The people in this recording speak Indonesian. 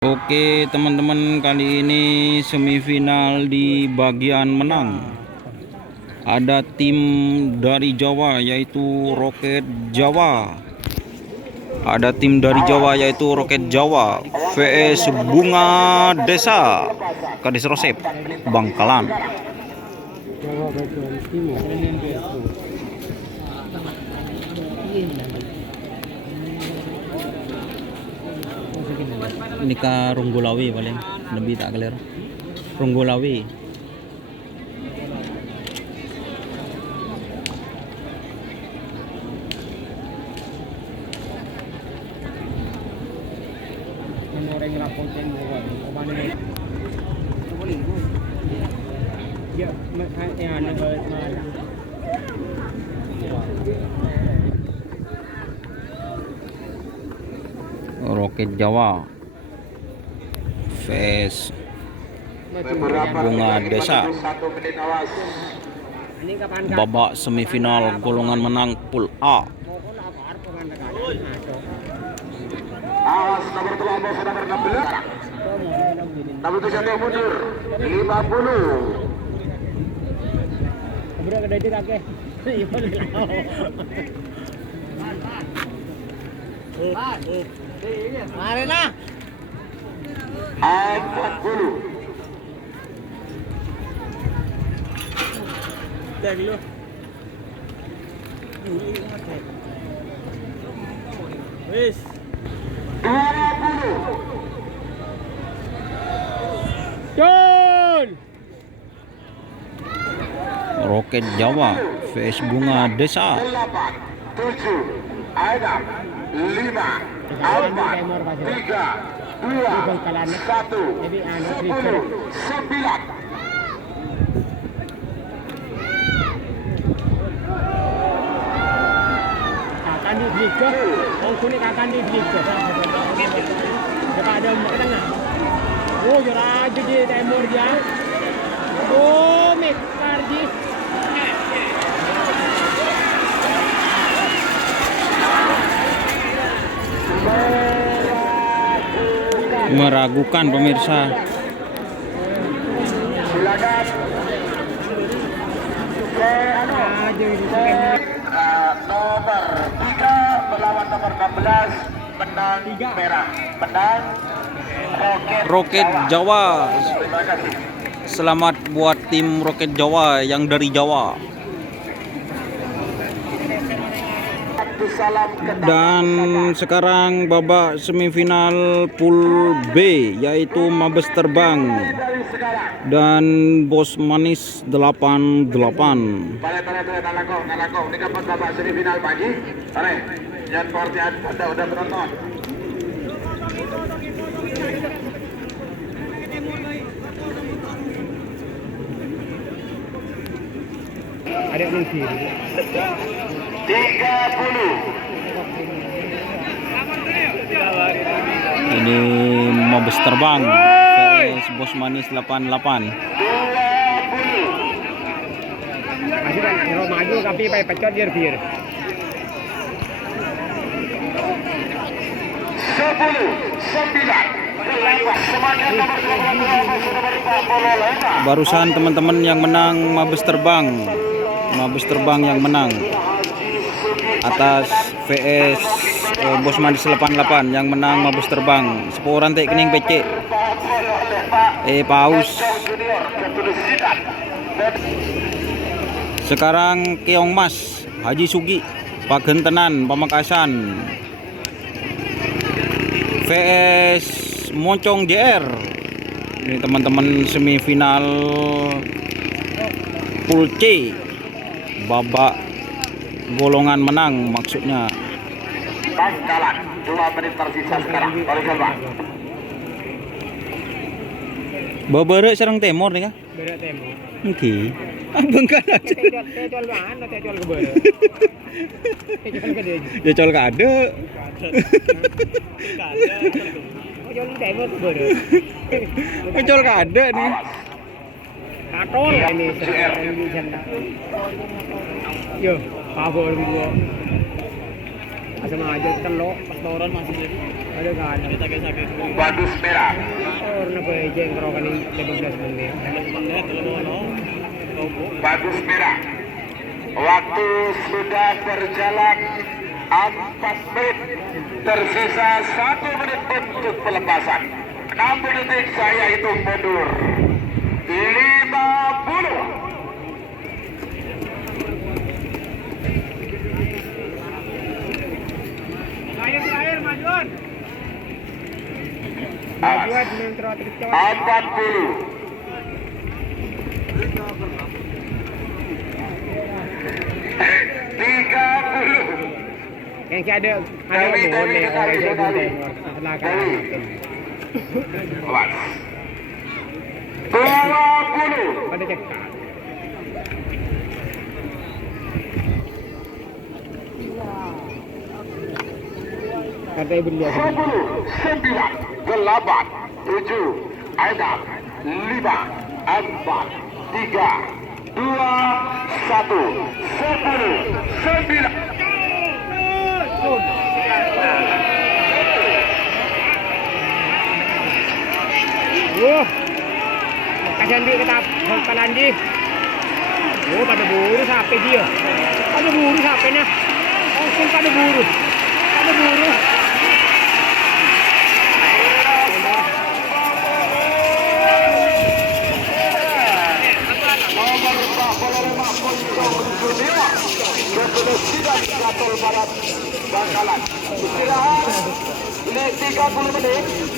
Oke teman-teman, kali ini semifinal di bagian menang. Ada tim dari Jawa yaitu Roket Jawa. Ada tim dari Jawa yaitu Roket Jawa vs Bunga Desa Kades Rosep Bangkalan. Ini ka Runggulawi paling lebih tak clear. Runggulawi. Roket Jawa vs Bunga Desa. Babak semifinal golongan menang pool A. Awas nomor kelompok nomor 16. Nomor 7 mundur 50. Bro kedai itu kakek. Mari nah. 40. Cek lu. Wis. 20. Jun. Roket Jawa vs Bunga Desa. 8, 7, 6, 5, 4, 3, 2, 1, 10, 9. Akan dibeliga. Wong kuning akan dibeliga. Dekat ada mak tengah. Oh, jora aja di timur dia. Oh, mekar di. Meragukan pemirsa. Silakan. Nomor 3 melawan nomor 16 menang merah. Menang Roket Jawa. Terima kasih. Selamat buat tim Roket Jawa yang dari Jawa. Salam Dan sekarang babak semifinal pool B yaitu Mabes Terbang dari sekarang. dan Bos Manis 88. Balik nalangkong. Ini dapat babak semifinal pagi. Balik. Jangan perhatian, Anda udah menonton. Ada mungkin. 30. Ini Mabes Terbang vs Bos Manis 88. 20. Masih kan kalau maju tapi pakai pecot dia bir. 10. Semuanya nomor 25. Barusan teman-teman yang menang Mabes Terbang. Mabes Terbang yang menang atas VS Bos Manis 88 yang menang Mabes Terbang. Seporan tek kening PC. Paus. Sekarang Keong Mas, Haji Sugi, Pak Gentenan, Pamekasan VS Moncong JR. Ini teman-teman semifinal pool C. Babak golongan menang maksudnya. Bangkalan 2 menit tersisa sekarang. Oleh siapa? Babere serang Timur nih kah? Berat temo. Oke. Bangkalan. Tecol mana tecol ke berat. Tecol ke dia. Ya col kade. Tecol temo ke berat. Col kade nih. Katol ini sekarang di sana. Yo, pabor gua. Asal aja telok, restoran masih jadi. Ada kadang. Bagus merah. Orang apa aja yang kerokan ini 15 menit. Bagus merah. Waktu sudah berjalan 4 menit. Tersisa 1 menit untuk pelepasan. 6 detik saya hitung mundur. 50. Terakhir, Majuan. Awas. Majuan menang terus. 40. 30. Yang si ada Dawi, boleh orang sekali, saya sekali. silakan. Awas. 20. Pada cekak. Kata ibu dia. 10, 9, 8, 7, 6, 5, 4, 3, 2, 1, 10, 9. Kasihan dia kata Kalandi. Oh, pada buru sampai dia. Pada buru sampai nih. Langsung pada buru. Pada buru. Bangkalan. Istirahat. Ini 30 menit.